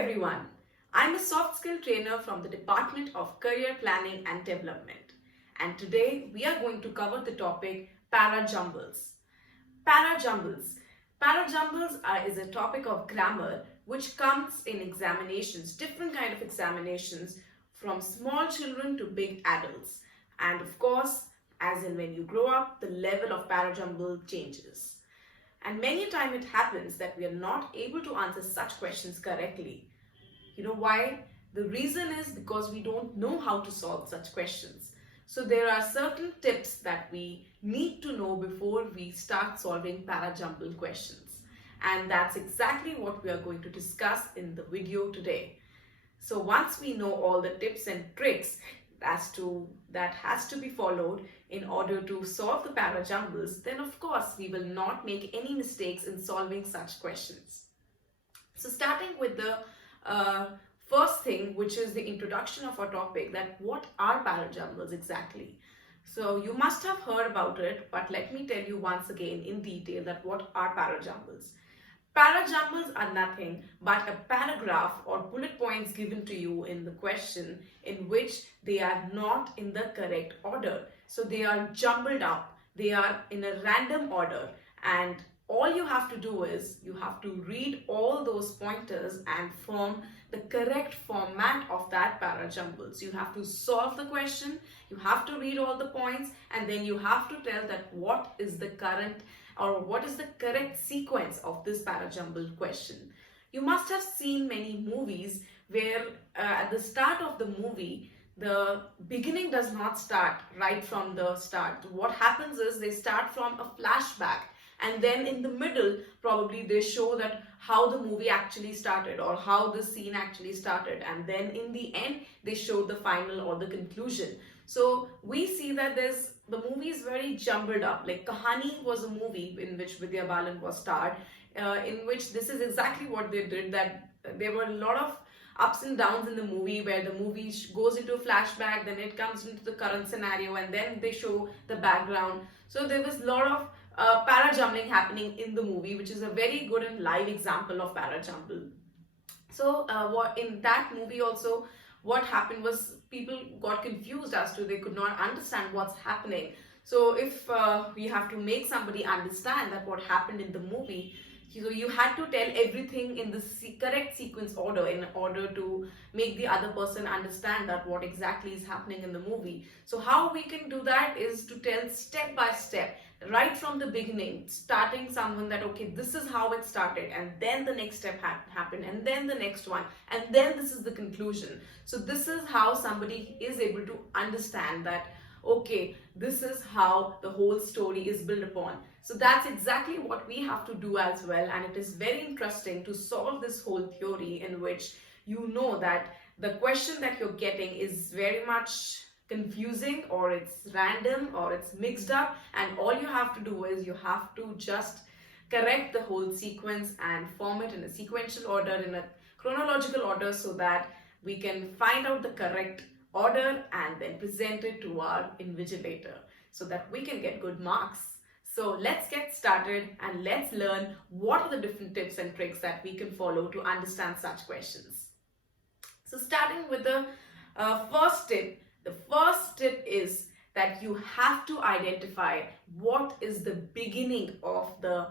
everyone. I'm a soft skill trainer from the Department of Career Planning and Development. And today we are going to cover the topic Parajumbles. Parajumbles. Is a topic of grammar which comes in examinations, different kind of examinations from small children to big adults. And of course, as in when you grow up, the level of parajumble changes. And many times it happens that we are not able to answer such questions correctly. You know why? The reason is because we don't know how to solve such questions. So there are certain tips that we need to know before we start solving parajumble questions. And that's exactly what we are going to discuss in the video today. So once we know all the tips and tricks that has to be followed in order to solve the parajumbles, then of course we will not make any mistakes in solving such questions. So starting with the first thing, which is the introduction of our topic, that what are parajumbles exactly? So you must have heard about it, but let me tell you once again in detail that what are parajumbles. Parajumbles are nothing but a paragraph or bullet points given to you in the question in which they are not in the correct order. So they are jumbled up, they are in a random order, and all you have to do is you have to read all those pointers and form the correct format of that parajumbles. You have to solve the question, you have to read all the points, and then you have to tell that what is the correct sequence of this parajumble question. You must have seen many movies where at the start of the movie, the beginning does not start right from the start. What happens is they start from a flashback, and then in the middle probably they show that how the movie actually started or how the scene actually started, and then in the end they show the final or the conclusion. So we see that the movie is very jumbled up. Like Kahani was a movie in which Vidya Balan was starred, in which this is exactly what they did, that there were a lot of ups and downs in the movie where the movie goes into a flashback, then it comes into the current scenario, and then they show the background. So there was a lot of parajumbling happening in the movie, which is a very good and live example of parajumble. So in that movie also, what happened was people got confused as to they could not understand what's happening. So if we have to make somebody understand that what happened in the movie, so you had to tell everything in the correct sequence order in order to make the other person understand that what exactly is happening in the movie. So how we can do that is to tell step by step, right from the beginning, starting someone that okay, this is how it started, and then the next step happened, and then the next one, and then this is the conclusion. So this is how somebody is able to understand that okay, this is how the whole story is built upon. So that's exactly what we have to do as well, and it is very interesting to solve this whole theory in which you know that the question that you're getting is very much confusing, or it's random, or it's mixed up, and all you have to do is you have to just correct the whole sequence and form it in a sequential order, in a chronological order, so that we can find out the correct order and then present it to our invigilator so that we can get good marks. So let's get started and let's learn what are the different tips and tricks that we can follow to understand such questions. So starting with the first tip, the first tip is that you have to identify what is the beginning of the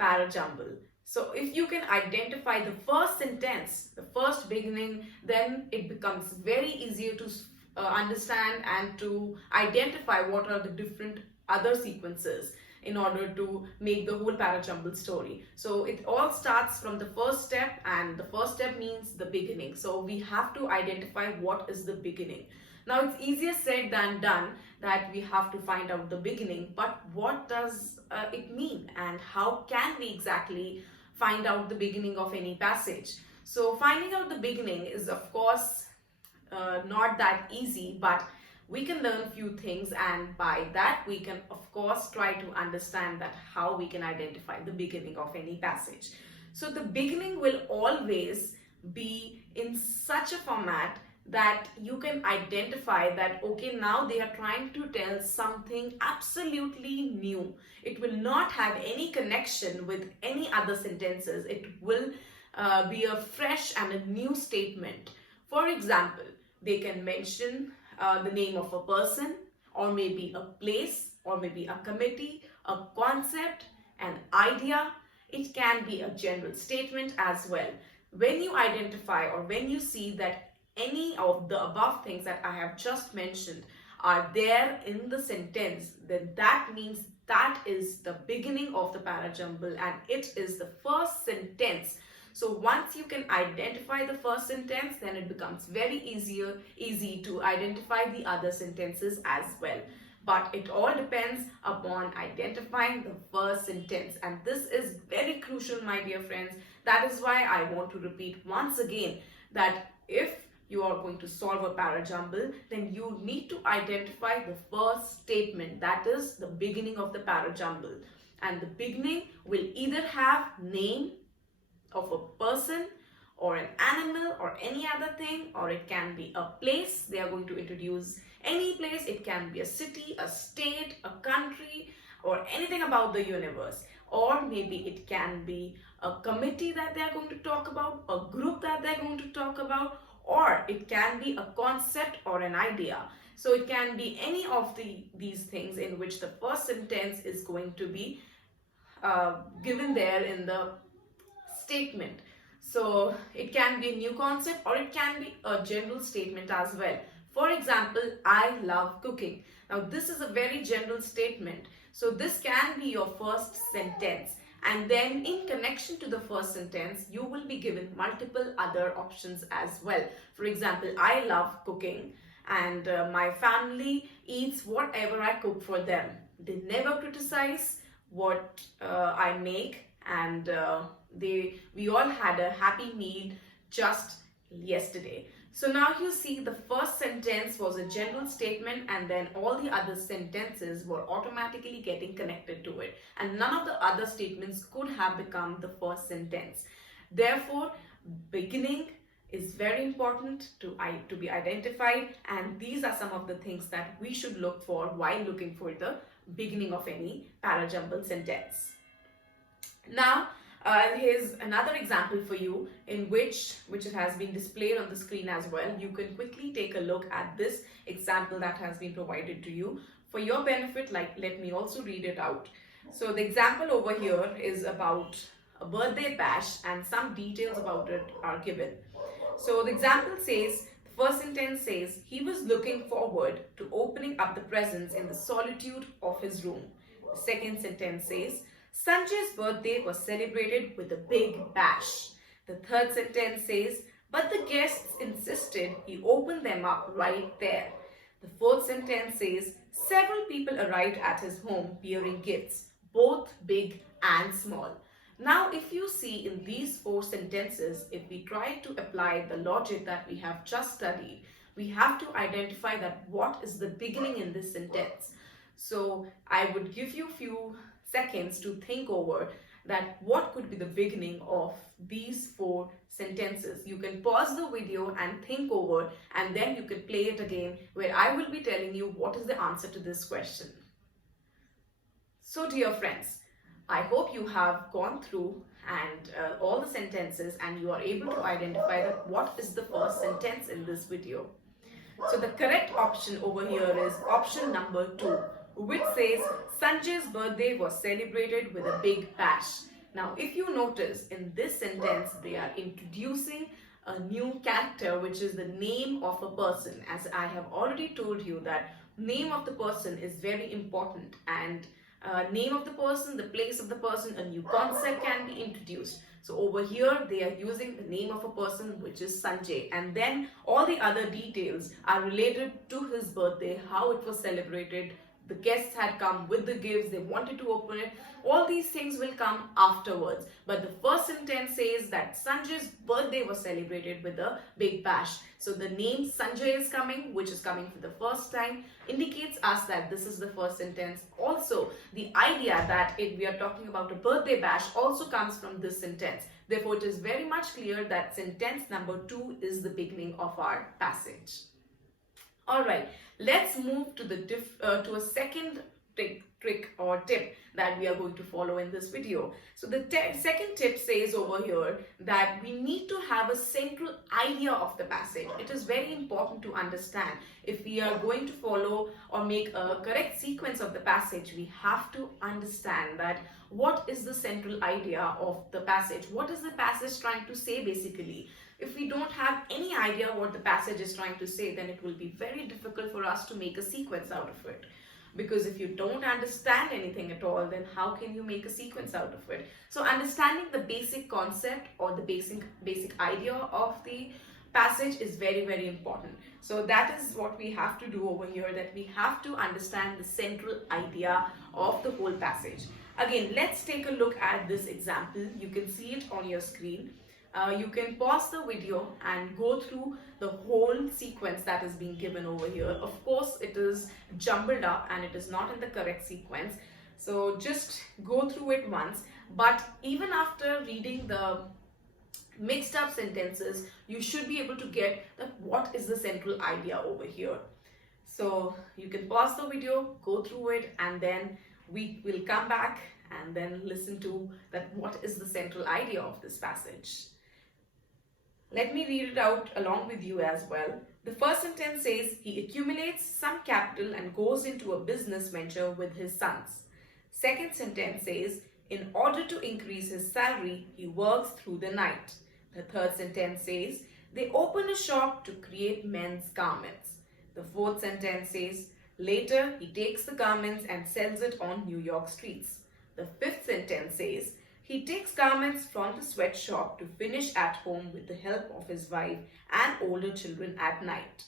parajumble. So if you can identify the first sentence, the first beginning, then it becomes very easier to understand and to identify what are the different other sequences in order to make the whole parajumble story. So it all starts from the first step, and the first step means the beginning. So we have to identify what is the beginning. Now it's easier said than done that we have to find out the beginning, but what does it mean, and how can we exactly find out the beginning of any passage? So finding out the beginning is of course not that easy, but we can learn few things, and by that we can of course try to understand that how we can identify the beginning of any passage. So the beginning will always be in such a format that you can identify that okay, now they are trying to tell something absolutely new. It will not have any connection with any other sentences. It will be a fresh and a new statement. For example, they can mention the name of a person, or maybe a place, or maybe a committee, a concept, an idea. It can be a general statement as well. When you identify or when you see that any of the above things that I have just mentioned are there in the sentence, then that means that is the beginning of the parajumble and it is the first sentence. So once you can identify the first sentence, then it becomes very easy to identify the other sentences as well. But it all depends upon identifying the first sentence, and this is very crucial, my dear friends. That is why I want to repeat once again that if you are going to solve a parajumble, then you need to identify the first statement, that is the beginning of the parajumble. And the beginning will either have name of a person or an animal or any other thing, or it can be a place. They are going to introduce any place. It can be a city, a state, a country, or anything about the universe. Or maybe it can be a committee that they are going to talk about, a group that they're going to talk about, or it can be a concept or an idea. So it can be any of these things in which the first sentence is going to be given there in the statement. So it can be a new concept or it can be a general statement as well. For example, I love cooking. Now this is a very general statement. So this can be your first sentence. And then in connection to the first sentence, you will be given multiple other options as well. For example, I love cooking and my family eats whatever I cook for them. They never criticize what I make, and we all had a happy meal just yesterday. So now you see the first sentence was a general statement and then all the other sentences were automatically getting connected to it, and none of the other statements could have become the first sentence. Therefore, beginning is very important to be identified, and these are some of the things that we should look for while looking for the beginning of any parajumble sentence. Now, here's another example for you in which it has been displayed on the screen as well. You can quickly take a look at this example that has been provided to you. For your benefit, let me also read it out. So the example over here is about a birthday bash and some details about it are given. So the example says, the first sentence says, he was looking forward to opening up the presents in the solitude of his room. The second sentence says, Sanjay's birthday was celebrated with a big bash. The third sentence says, but the guests insisted he open them up right there. The fourth sentence says, several people arrived at his home bearing gifts, both big and small. Now, if you see in these four sentences, if we try to apply the logic that we have just studied, we have to identify that what is the beginning in this sentence. So I would give you a few seconds to think over that what could be the beginning of these four sentences. You can pause the video and think over, and then you can play it again where I will be telling you what is the answer to this question. So dear friends, I hope you have gone through and all the sentences and you are able to identify that what is the first sentence in this video. So the correct option over here is option number 2, which says Sanjay's birthday was celebrated with a big bash. Now, if you notice in this sentence, they are introducing a new character, which is the name of a person. As I have already told you that name of the person is very important, and name of the person, the place of the person, a new concept can be introduced. So over here, they are using the name of a person, which is Sanjay, and then all the other details are related to his birthday, how it was celebrated, the guests had come with the gifts, they wanted to open it. All these things will come afterwards. But the first sentence says that Sanjay's birthday was celebrated with a big bash. So the name Sanjay is coming, which is coming for the first time, indicates us that this is the first sentence. Also, the idea that if we are talking about a birthday bash also comes from this sentence. Therefore, it is very much clear that sentence number 2 is the beginning of our passage. Alright, let's move to a second trick or tip that we are going to follow in this video. So the second tip says over here that we need to have a central idea of the passage. It is very important to understand if we are going to follow or make a correct sequence of the passage. We have to understand that what is the central idea of the passage, what is the passage trying to say basically. If we don't have any idea what the passage is trying to say, then it will be very difficult for us to make a sequence out of it. Because if you don't understand anything at all, then how can you make a sequence out of it? So understanding the basic concept or the basic idea of the passage is very, very important. So that is what we have to do over here, that we have to understand the central idea of the whole passage. Again, let's take a look at this example. You can see it on your screen. You can pause the video and go through the whole sequence that is being given over here. Of course, it is jumbled up and it is not in the correct sequence. So just go through it once. But even after reading the mixed up sentences, you should be able to get that what is the central idea over here. So you can pause the video, go through it, and then we will come back and then listen to that what is the central idea of this passage. Let me read it out along with you as well. The first sentence says, he accumulates some capital and goes into a business venture with his sons. Second sentence says, in order to increase his salary, he works through the night. The third sentence says, they open a shop to create men's garments. The fourth sentence says, later he takes the garments and sells it on New York streets. The fifth sentence says, he takes garments from the sweatshop to finish at home with the help of his wife and older children at night.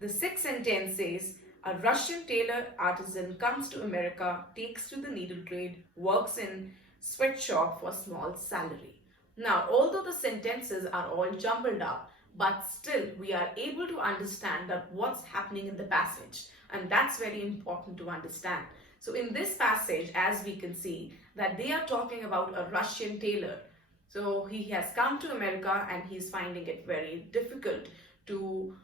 The sixth sentence says, a Russian tailor artisan comes to America, takes to the needle trade, works in sweatshop for small salary. Now, although the sentences are all jumbled up, but still we are able to understand that what's happening in the passage, and that's very important to understand. So in this passage, as we can see, that they are talking about a Russian tailor. So he has come to America and he's finding it very difficult to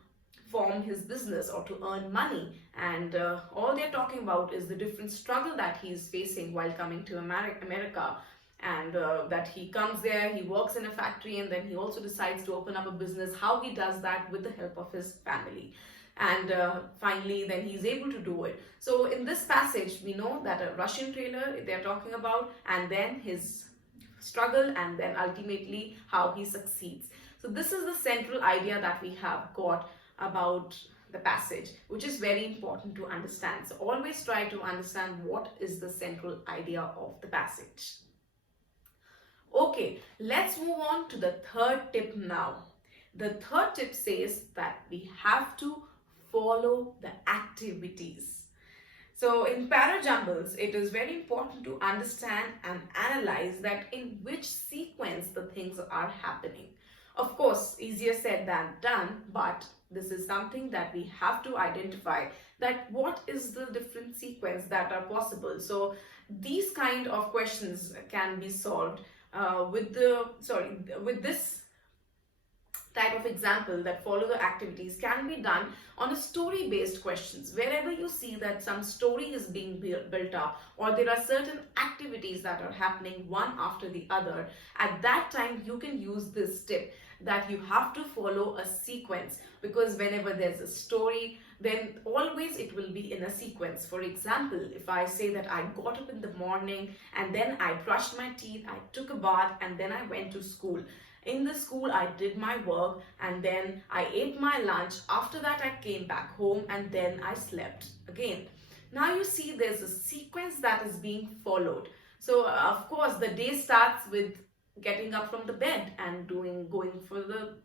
form his business or to earn money. And all they're talking about is the different struggle that he's facing while coming to America. And that he comes there, he works in a factory, and then he also decides to open up a business, how he does that with the help of his family. And finally, then he's able to do it. So in this passage, we know that a Russian tailor they're talking about, and then his struggle, and then ultimately how he succeeds. So this is the central idea that we have got about the passage, which is very important to understand. So always try to understand what is the central idea of the passage. Okay, let's move on to the third tip now. The third tip says that we have to follow the activities. So in Parajumbles, it is very important to understand and analyze that in which sequence the things are happening. Of course, easier said than done, but this is something that we have to identify, that what is the different sequence that are possible. So these kind of questions can be solved with this type of example, that follow the activities can be done on a story based questions. Wherever you see that some story is being built up, or there are certain activities that are happening one after the other, at that time you can use this tip, that you have to follow a sequence, because whenever there's a story, then always it will be in a sequence. For example, if I say that I got up in the morning and then I brushed my teeth, I took a bath, and then I went to school. In the school, I did my work, and then I ate my lunch. After that, I came back home, and then I slept again. Now you see there's a sequence that is being followed. So of course, the day starts with getting up from the bed and going for the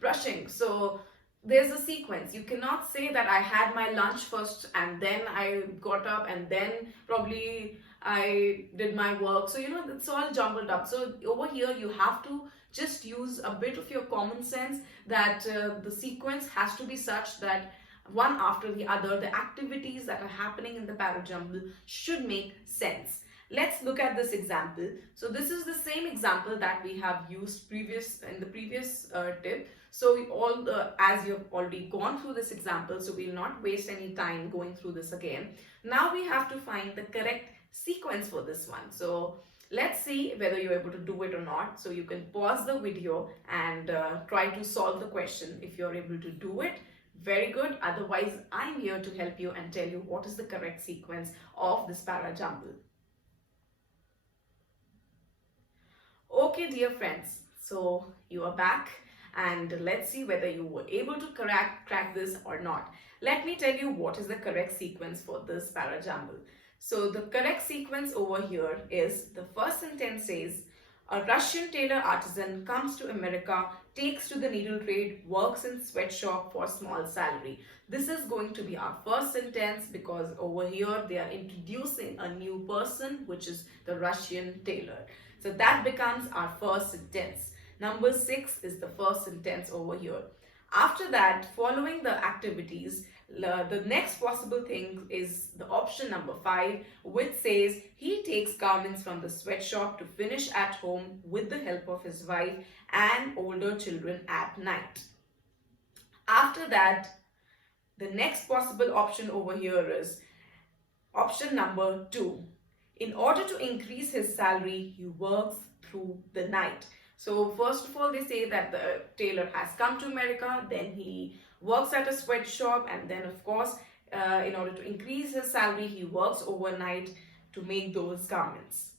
brushing. So there's a sequence. You cannot say that I had my lunch first and then I got up and then probably I did my work. So it's all jumbled up. So over here you have to just use a bit of your common sense, that the sequence has to be such that one after the other, the activities that are happening in the parajumble should make sense. Let's look at this example. So this is the same example that we have used in the previous tip. So as you've already gone through this example, so we'll not waste any time going through this again. Now we have to find the correct sequence for this one. So let's see whether you're able to do it or not. So you can pause the video and try to solve the question. If you're able to do it, very good. Otherwise, I'm here to help you and tell you what is the correct sequence of this parajumble. Okay, dear friends, so you are back and let's see whether you were able to crack this or not. Let me tell you what is the correct sequence for this parajumble. So the correct sequence over here is, the first sentence says, a Russian tailor artisan comes to America, takes to the needle trade, works in sweatshop for small salary. This is going to be our first sentence because over here they are introducing a new person, which is the Russian tailor. So that becomes our first sentence. Number 6 is the first sentence over here. After that, following the activities, the next possible thing is the option number 5, which says he takes garments from the sweatshop to finish at home with the help of his wife and older children at night. After that, the next possible option over here is option number 2. In order to increase his salary, he works through the night. So first of all, they say that the tailor has come to America, then he works at a sweatshop, and then of course, in order to increase his salary, he works overnight to make those garments.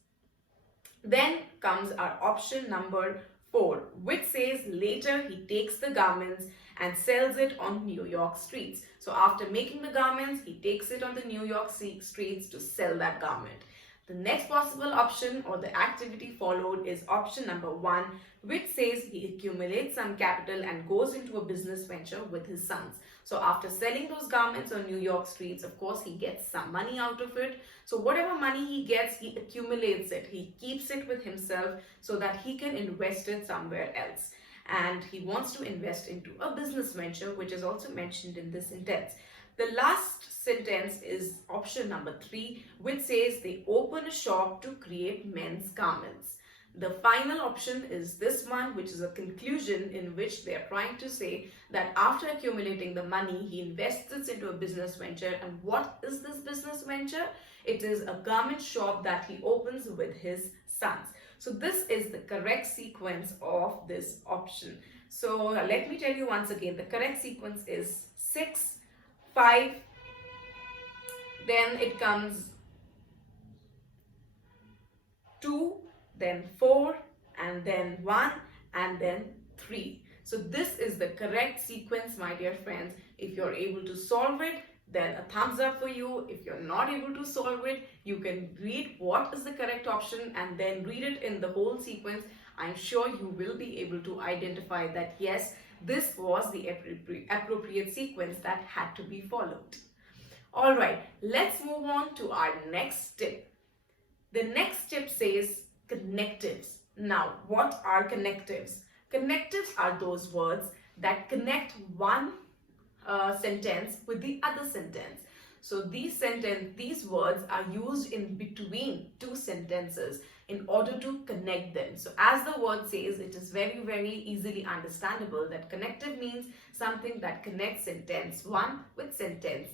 Then comes our option number 4, which says later he takes the garments and sells it on New York streets. So after making the garments, he takes it on the New York streets to sell that garment. The next possible option or the activity followed is option number 1, which says he accumulates some capital and goes into a business venture with his sons. So after selling those garments on New York streets, of course, he gets some money out of it. So whatever money he gets, he accumulates it. He keeps it with himself so that he can invest it somewhere else. And he wants to invest into a business venture, which is also mentioned in this sentence. The last sentence is option number 3, which says they open a shop to create men's garments. The final option is this one, which is a conclusion in which they are trying to say that after accumulating the money, he invests it into a business venture. And what is this business venture? It is a garment shop that he opens with his sons. So this is the correct sequence of this option. So let me tell you once again, the correct sequence is 6, 5, then it comes 2, then 4, and then 1, and then 3. So this is the correct sequence, my dear friends. If you're able to solve it, then a thumbs up for you. If you're not able to solve it, you can read what is the correct option and then read it in the whole sequence. I'm sure you will be able to identify that yes, this was the appropriate sequence that had to be followed. Alright, let's move on to our next tip. The next tip says connectives. Now, what are connectives? Connectives are those words that connect one sentence with the other sentence. So these words are used in between two sentences in order to connect them. So as the word says, it is very, very easily understandable that connective means something that connects sentence 1 with sentence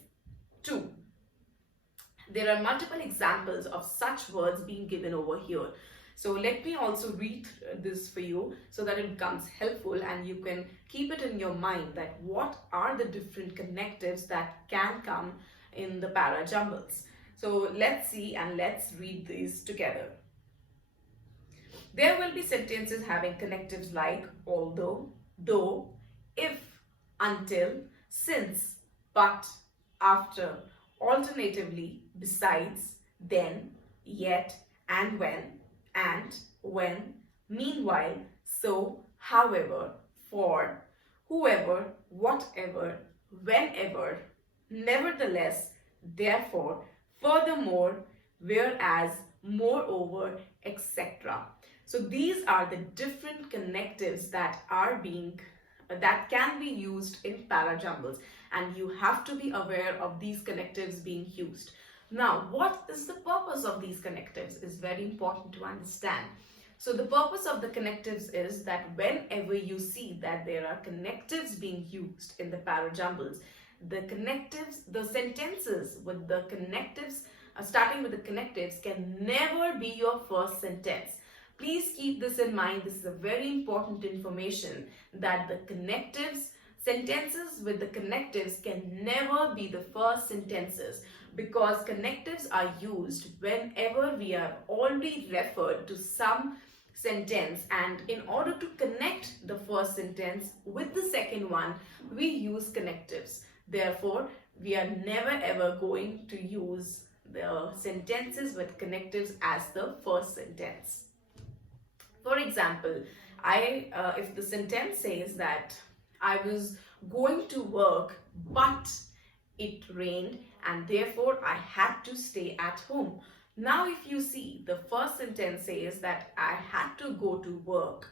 2. There are multiple examples of such words being given over here. So let me also read this for you so that it becomes helpful and you can keep it in your mind that what are the different connectives that can come in the parajumbles. So let's see and let's read these together. There will be sentences having connectives like although, though, if, until, since, but, after, alternatively, besides, then, yet, and when, meanwhile, so, however, for, whoever, whatever, whenever, nevertheless, therefore, furthermore, whereas, moreover, etc. So these are the different connectives that can be used in parajumbles, and you have to be aware of these connectives being used. Now, what is the purpose of these connectives is very important to understand. So the purpose of the connectives is that whenever you see that there are connectives being used in the parajumbles, the sentences with the connectives, starting with the connectives, can never be your first sentence. Please keep this in mind. This is a very important information, that the sentences with the connectives can never be the first sentences, because connectives are used whenever we are already referred to some sentence, and in order to connect the first sentence with the second one, we use connectives. Therefore, we are never ever going to use the sentences with connectives as the first sentence. For example, if the sentence says that I was going to work, but it rained and therefore I had to stay at home. Now, if you see, the first sentence says that I had to go to work,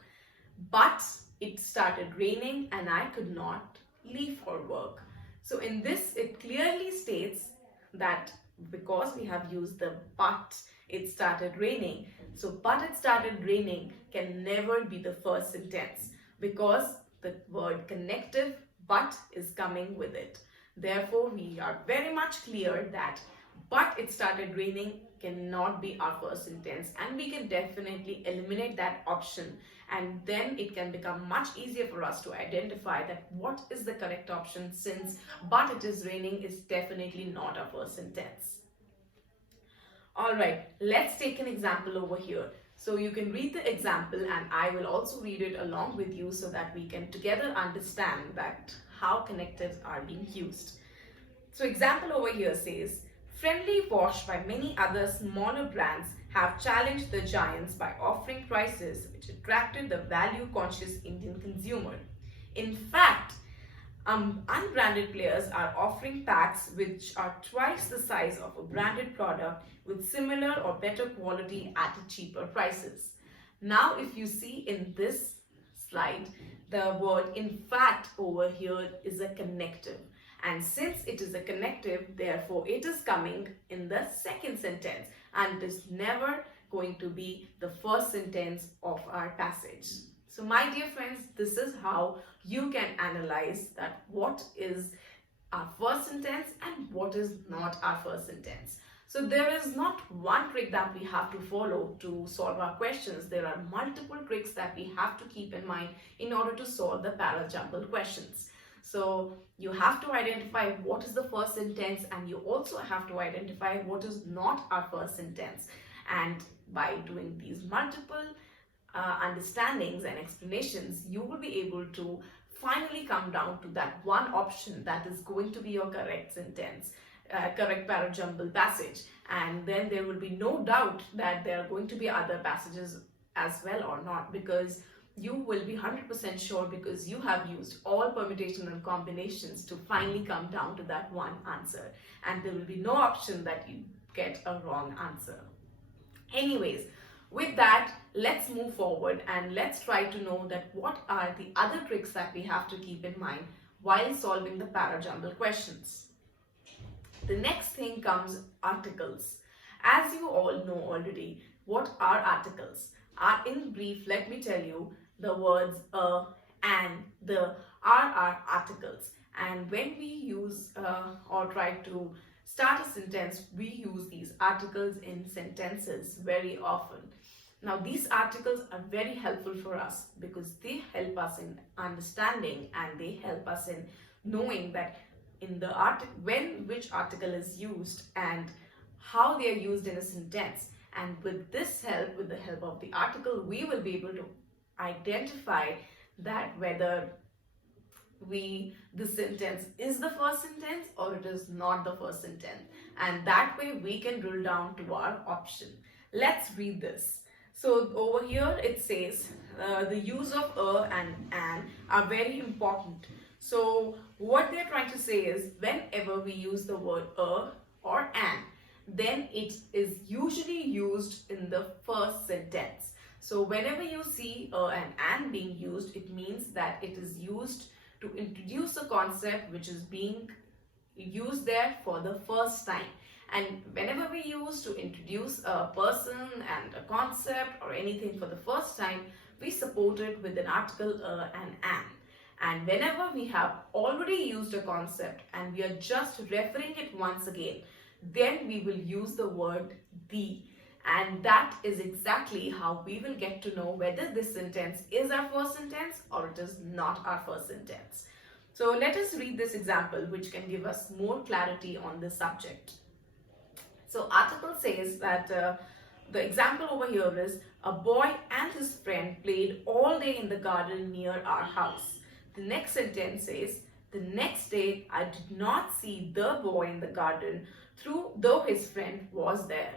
but it started raining and I could not leave for work. So in this, it clearly states that because we have used the but, it started raining. So but it started raining can never be the first sentence, because the word connective but is coming with it. Therefore, we are very much clear that but it started raining cannot be our first sentence, and we can definitely eliminate that option, and then it can become much easier for us to identify that what is the correct option, since but it is raining is definitely not our first sentence. Alright, let's take an example over here. So you can read the example and I will also read it along with you, so that we can together understand that how connectives are being used. So example over here says, Friendly Wash by many other smaller brands have challenged the giants by offering prices which attracted the value-conscious Indian consumer. In fact, unbranded players are offering packs which are twice the size of a branded product with similar or better quality at cheaper prices. Now, if you see in this slide, the word in fact over here is a connective. And since it is a connective, therefore it is coming in the second sentence, and it is never going to be the first sentence of our passage. So my dear friends, this is how you can analyze that what is our first sentence and what is not our first sentence. So there is not one trick that we have to follow to solve our questions. There are multiple tricks that we have to keep in mind in order to solve the parajumble questions. So you have to identify what is the first sentence, and you also have to identify what is not our first sentence. And by doing these multiple understandings and explanations, you will be able to finally come down to that one option that is going to be your correct sentence, correct parajumble passage. And then there will be no doubt that there are going to be other passages as well or not, because you will be 100% sure, because you have used all permutation and combinations to finally come down to that one answer, and there will be no option that you get a wrong answer. Anyways, with that, let's move forward and let's try to know that what are the other tricks that we have to keep in mind while solving the parajumble questions. The next thing comes articles. As you all know already, what are articles? In brief, let me tell you, the words a and the are articles. And when we use or try to start a sentence, we use these articles in sentences very often. Now, these articles are very helpful for us because they help us in understanding, and they help us in knowing that in the which article is used and how they are used in a sentence. And with this help, with the help of the article, we will be able to identify that whether the sentence is the first sentence or it is not the first sentence. And that way we can drill down to our option. Let's read this. So over here it says the use of a and an are very important. So what they're trying to say is, whenever we use the word a or an, then it is usually used in the first sentence. So whenever you see a and an being used, it means that it is used to introduce a concept which is being used there for the first time. And whenever we use to introduce a person and a concept or anything for the first time, we support it with an article and an. And whenever we have already used a concept and we are just referring it once again, then we will use the word the. And that is exactly how we will get to know whether this sentence is our first sentence or it is not our first sentence. So let us read this example, which can give us more clarity on this subject. So article says that the example over here is a boy and his friend played all day in the garden near our house. The next sentence says, the next day I did not see the boy in the garden though his friend was there.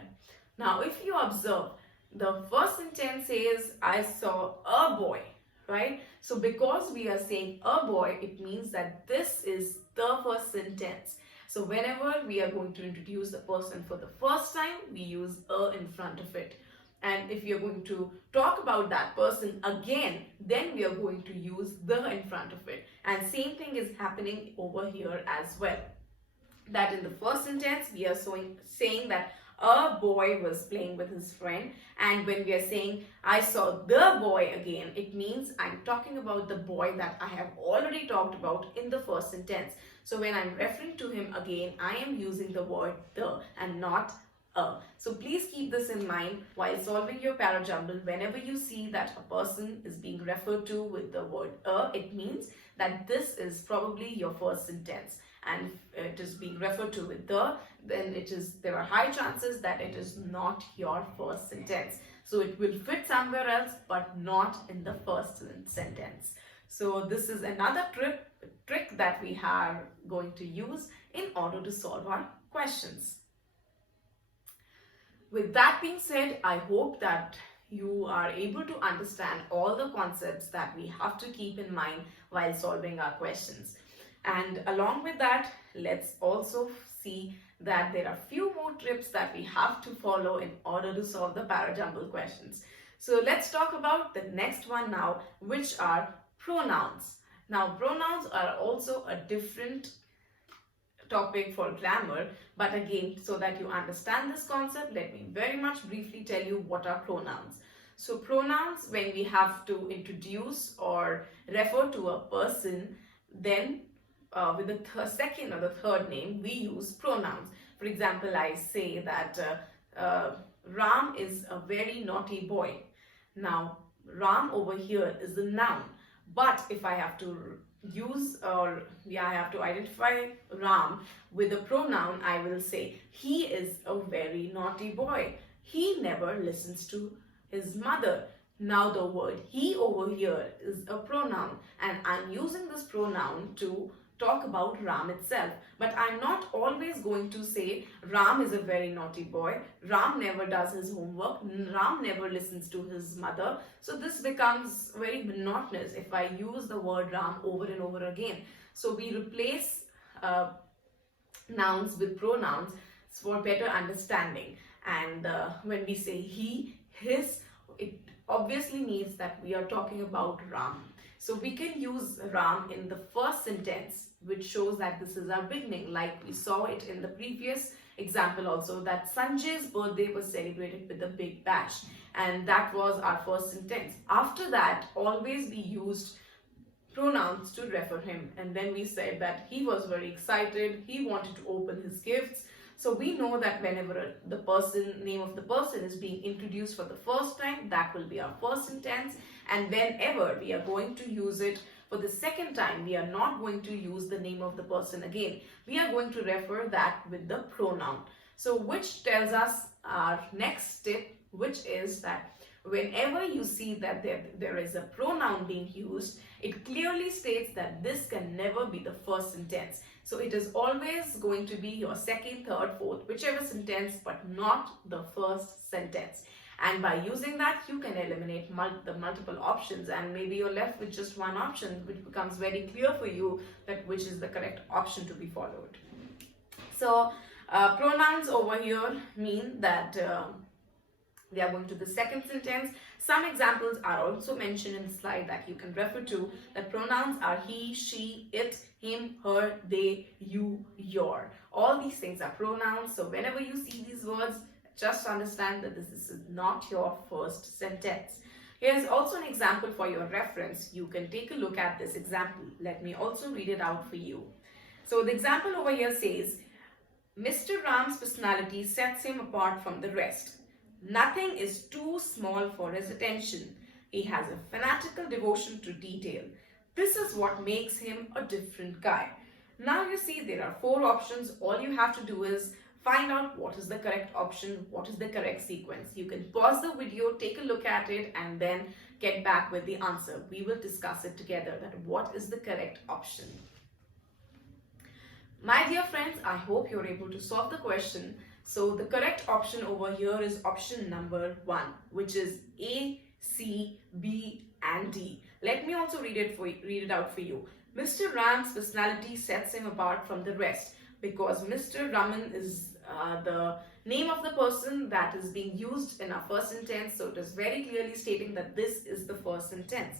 Now if you observe, the first sentence says I saw a boy, right? So because we are saying a boy, it means that this is the first sentence. So whenever we are going to introduce the person for the first time, we use a in front of it. And if you're going to talk about that person again, then we are going to use the in front of it. And same thing is happening over here as well. That in the first sentence, we are saying that a boy was playing with his friend. And when we are saying, I saw the boy again, it means I'm talking about the boy that I have already talked about in the first sentence. So when I'm referring to him again, I am using the word the and not a. So please keep this in mind while solving your parajumble. Whenever you see that a person is being referred to with the word a, it means that this is probably your first sentence. And if it is being referred to with the, then there are high chances that it is not your first sentence. So it will fit somewhere else, but not in the first sentence. So this is another trick that we are going to use in order to solve our questions. With that being said, I hope that you are able to understand all the concepts that we have to keep in mind while solving our questions. And along with that, let's also see that there are few more tips that we have to follow in order to solve the parajumble questions. So let's talk about the next one now, which are pronouns. Now, pronouns are also a different topic for grammar, but again, so that you understand this concept, let me very much briefly tell you what are pronouns. So pronouns, when we have to introduce or refer to a person, then with the second or the third name, we use pronouns. For example, I say that Ram is a very naughty boy. Now, Ram over here is a noun. But if I have to I have to identify Ram with a pronoun, I will say he is a very naughty boy. He never listens to his mother. Now the word he over here is a pronoun, and I'm using this pronoun to talk about Ram itself. But I'm not always going to say Ram is a very naughty boy, Ram never does his homework, Ram never listens to his mother. So this becomes very monotonous if I use the word Ram over and over again. So we replace nouns with pronouns for better understanding. And when we say he, his, it obviously means that we are talking about Ram. So we can use Ram in the first sentence, which shows that this is our beginning, like we saw it in the previous example also, that Sanjay's birthday was celebrated with a big bash, and that was our first sentence. After that, always we used pronouns to refer him, and then we said that he was very excited, he wanted to open his gifts. So we know that whenever the name of the person is being introduced for the first time, that will be our first sentence. And whenever we are going to use it for the second time, we are not going to use the name of the person again. We are going to refer that with the pronoun. So which tells us our next tip, which is that whenever you see that there is a pronoun being used, it clearly states that this can never be the first sentence. So it is always going to be your second, third, fourth, whichever sentence, but not the first sentence. And by using that, you can eliminate the multiple options, and maybe you're left with just one option, which becomes very clear for you that which is the correct option to be followed. So pronouns over here mean that they are going to the second sentence. Some examples are also mentioned in the slide that you can refer to. The pronouns are he, she, it, him, her, they, you, your. All these things are pronouns. So whenever you see these words, just understand that this is not your first sentence. Here's also an example for your reference. You can take a look at this example. Let me also read it out for you. So the example over here says, Mr. Ram's personality sets him apart from the rest. Nothing is too small for his attention. He has a fanatical devotion to detail. This is what makes him a different guy. Now you see there are 4 options. All you have to do is find out what is the correct option, what is the correct sequence. You can pause the video, take a look at it, and then get back with the answer. We will discuss it together, that what is the correct option. My dear friends, I hope you're able to solve the question. So the correct option over here is option number 1, which is A, C, B, and D. Let me also read it out for you. Mr. Ram's personality sets him apart from the rest, because Mr. Raman is the name of the person that is being used in our first sentence. So it is very clearly stating that this is the first sentence.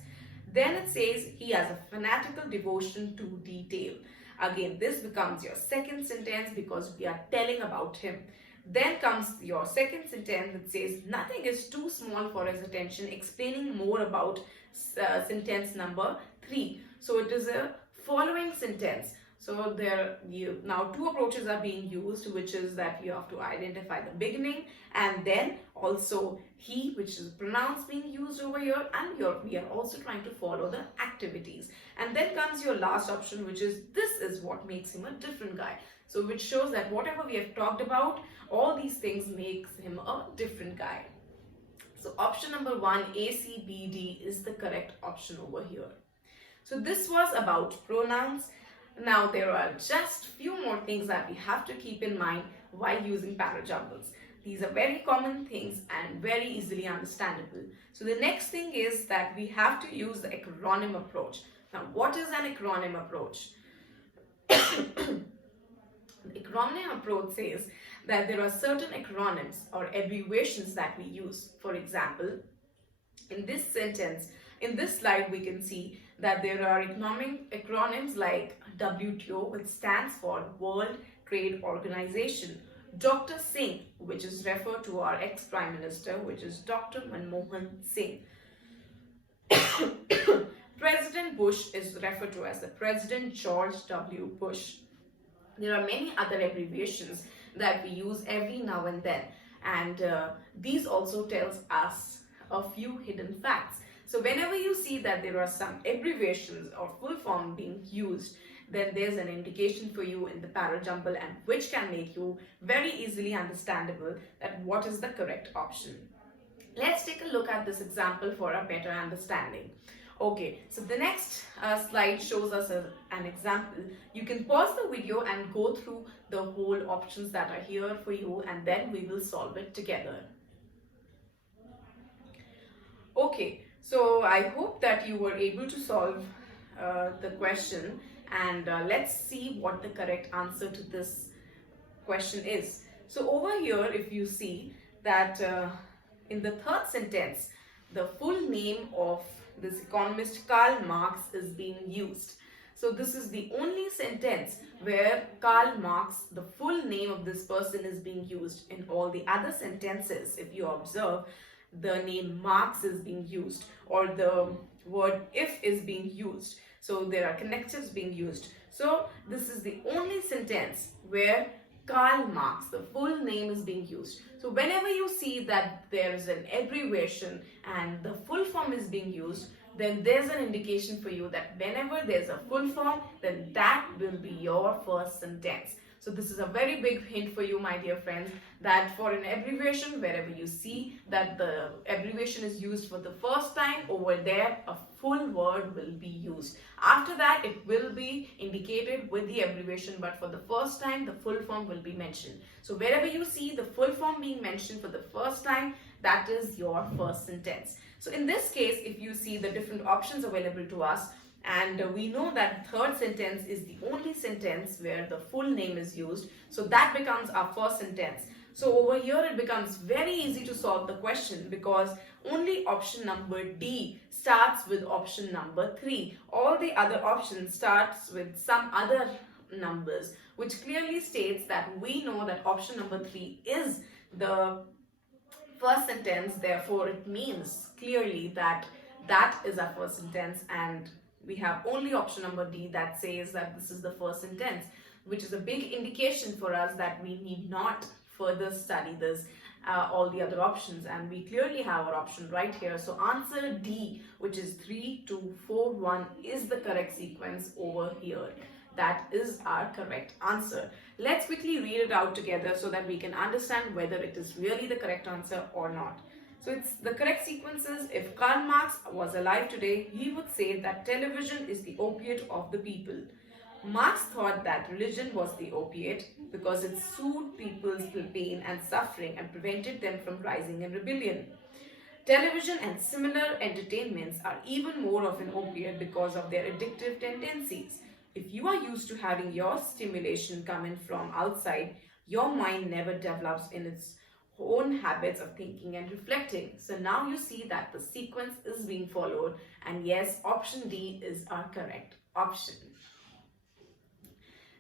Then it says he has a fanatical devotion to detail. Again, this becomes your second sentence because we are telling about him. Then comes your second sentence that says nothing is too small for his attention, explaining more about sentence number 3. So it is a following sentence. So now 2 approaches are being used, which is that you have to identify the beginning, and then also he, which is pronouns being used over here, and we are also trying to follow the activities. And then comes your last option, which is this is what makes him a different guy. So which shows that whatever we have talked about, all these things makes him a different guy. So option number 1, A, C, B, D is the correct option over here. So this was about pronouns. Now there are just few more things that we have to keep in mind while using Parajumbles. These are very common things and very easily understandable. So the next thing is that we have to use the acronym approach. Now what is an acronym approach? The acronym approach says that there are certain acronyms or abbreviations that we use. For example, in this sentence, in this slide, we can see that there are acronyms like WTO, which stands for World Trade Organization, Dr. Singh, which is referred to our ex-Prime Minister, which is Dr. Manmohan Singh. President Bush is referred to as the President George W. Bush. There are many other abbreviations that we use every now and then, and these also tells us a few hidden facts. So whenever you see that there are some abbreviations or full form being used, then there's an indication for you in the Parajumble, and which can make you very easily understandable that what is the correct option. Let's take a look at this example for a better understanding. Okay, so the next slide shows us an example. You can pause the video and go through the whole options that are here for you, and then we will solve it together. Okay, so I hope that you were able to solve the question, and let's see what the correct answer to this question is. So over here, if you see that in the third sentence, the full name of this economist Karl Marx is being used. So this is the only sentence where Karl Marx, the full name of this person, is being used. In all the other sentences, if you observe, the name Marx is being used, or the word if is being used. So there are connectives being used. So this is the only sentence where Karl Marx, the full name, is being used. So whenever you see that there is an abbreviation and the full form is being used, then there's an indication for you that whenever there's a full form, then that will be your first sentence. So this is a very big hint for you, my dear friends, that for an abbreviation, wherever you see that the abbreviation is used for the first time, over there a full word will be used. After that, it will be indicated with the abbreviation, but for the first time, the full form will be mentioned. So wherever you see the full form being mentioned for the first time, that is your first sentence. So in this case, if you see the different options available to us, and we know that third sentence is the only sentence where the full name is used, so that becomes our first sentence. So over here it becomes very easy to solve the question because only option number D starts with option number 3. All the other options starts with some other numbers, which clearly states that we know that option number 3 is the first sentence. Therefore it means clearly that that is our first sentence, and we have only option number D that says that this is the first sentence, which is a big indication for us that we need not further study this all the other options, and we clearly have our option right here. So answer D, which is 3 2 4 1, is the correct sequence over here. That is our correct answer. Let's quickly read it out together so that we can understand whether it is really the correct answer or not. So it's the correct sequences. If Karl Marx was alive today, he would say that television is the opiate of the people. Marx thought that religion was the opiate because it soothed people's pain and suffering and prevented them from rising in rebellion. Television and similar entertainments are even more of an opiate because of their addictive tendencies. If you are used to having your stimulation coming from outside, your mind never develops in its own habits of thinking and reflecting. So now you see that the sequence is being followed, and yes, option D is our correct option.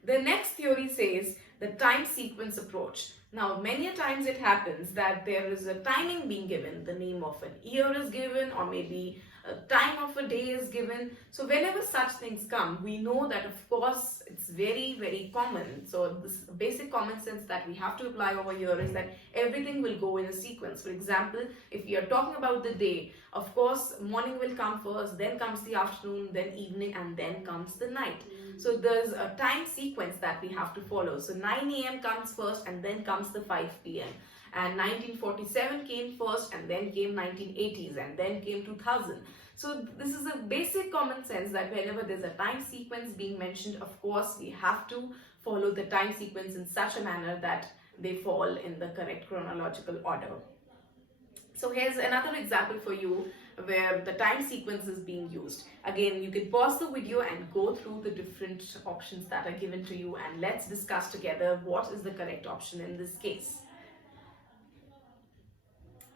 The next theory says the time sequence approach. Now, many a times it happens that there is a timing being given, the name of an year is given, or maybe a time of a day is given. So whenever such things come, we know that of course it's very, very common. So this basic common sense that we have to apply over here is that everything will go in a sequence. For example, if we are talking about the day, of course morning will come first, then comes the afternoon, then evening, and then comes the night. So there's a time sequence that we have to follow. So 9 a.m. comes first, and then comes the 5 p.m. And 1947 came first, and then came 1980s, and then came 2000. So this is a basic common sense that whenever there's a time sequence being mentioned, of course we have to follow the time sequence in such a manner that they fall in the correct chronological order. So here's another example for you where the time sequence is being used. Again, you can pause the video and go through the different options that are given to you, and let's discuss together what is the correct option in this case.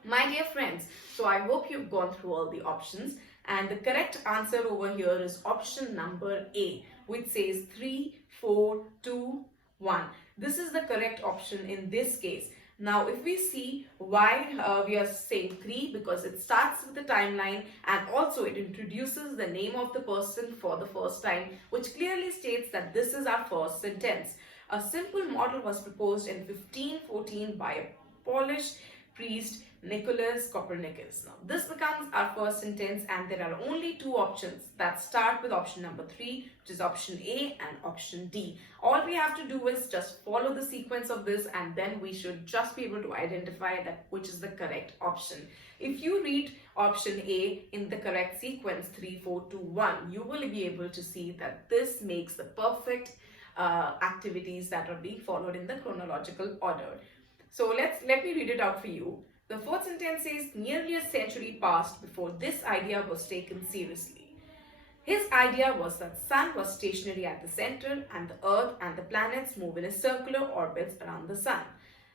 My dear friends, so I hope you've gone through all the options, and the correct answer over here is option number A, which says 3 4 2 1. This is the correct option in this case. Now, if we see why we are saying 3, because it starts with the timeline and also it introduces the name of the person for the first time, which clearly states that this is our first sentence. A simple model was proposed in 1514 by a Polish priest, Nicholas Copernicus. Now, this becomes our first sentence, and there are only two options that start with option number 3, which is option A and option D. All we have to do is just follow the sequence of this, and then we should just be able to identify that which is the correct option. If you read option A in the correct sequence 3 4 2 1, you will be able to see that this makes the perfect activities that are being followed in the chronological order. So let me read it out for you. The fourth sentence says, nearly a century passed before this idea was taken seriously. His idea was that the sun was stationary at the center, and the earth and the planets move in a circular orbits around the sun.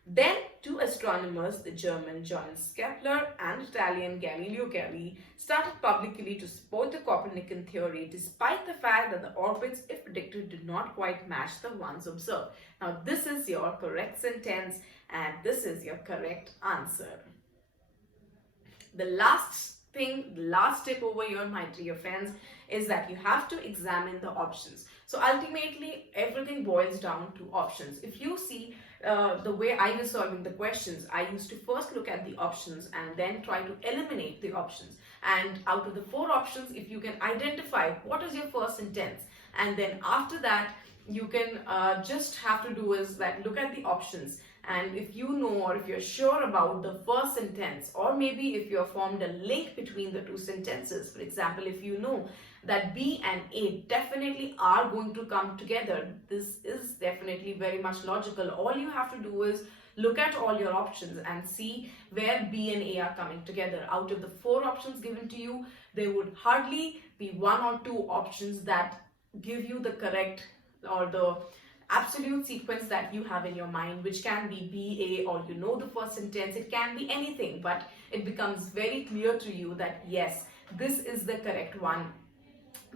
Then two astronomers, the German Johannes Kepler and Italian Galileo Galilei, started publicly to support the Copernican theory, despite the fact that the orbits, if predicted, did not quite match the ones observed. Now, this is your correct sentence, and this is your correct answer. The last tip over here, my dear friends, is that you have to examine the options. So ultimately, everything boils down to options. If you see the way I was solving the questions, I used to first look at the options and then try to eliminate the options. And out of the 4 options, if you can identify what is your first sentence, and then after that, you can just have to do is that look at the options, and if you know, or if you're sure about the first sentence, or maybe if you have formed a link between the 2 sentences, for example, if you know that B and A definitely are going to come together, this is definitely very much logical. All you have to do is look at all your options and see where B and A are coming together. Out of the 4 options given to you, there would hardly be 1 or 2 options that give you the correct or the absolute sequence that you have in your mind, which can be BA, or you know the first sentence, it can be anything, but it becomes very clear to you that yes, this is the correct one,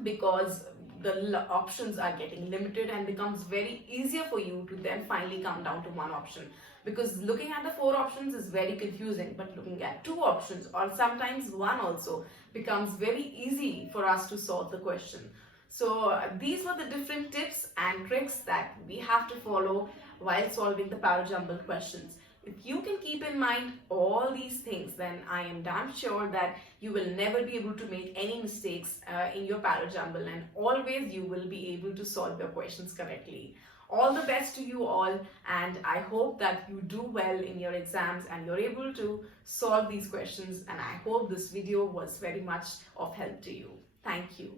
because the options are getting limited and becomes very easier for you to then finally come down to one option, because looking at the four options is very confusing, but looking at two options or sometimes one also becomes very easy for us to solve the question. So these were the different tips and tricks that we have to follow while solving the Parajumble questions. If you can keep in mind all these things, then I am damn sure that you will never be able to make any mistakes in your Parajumble, and always you will be able to solve your questions correctly. All the best to you all, and I hope that you do well in your exams and you're able to solve these questions, and I hope this video was very much of help to you. Thank you.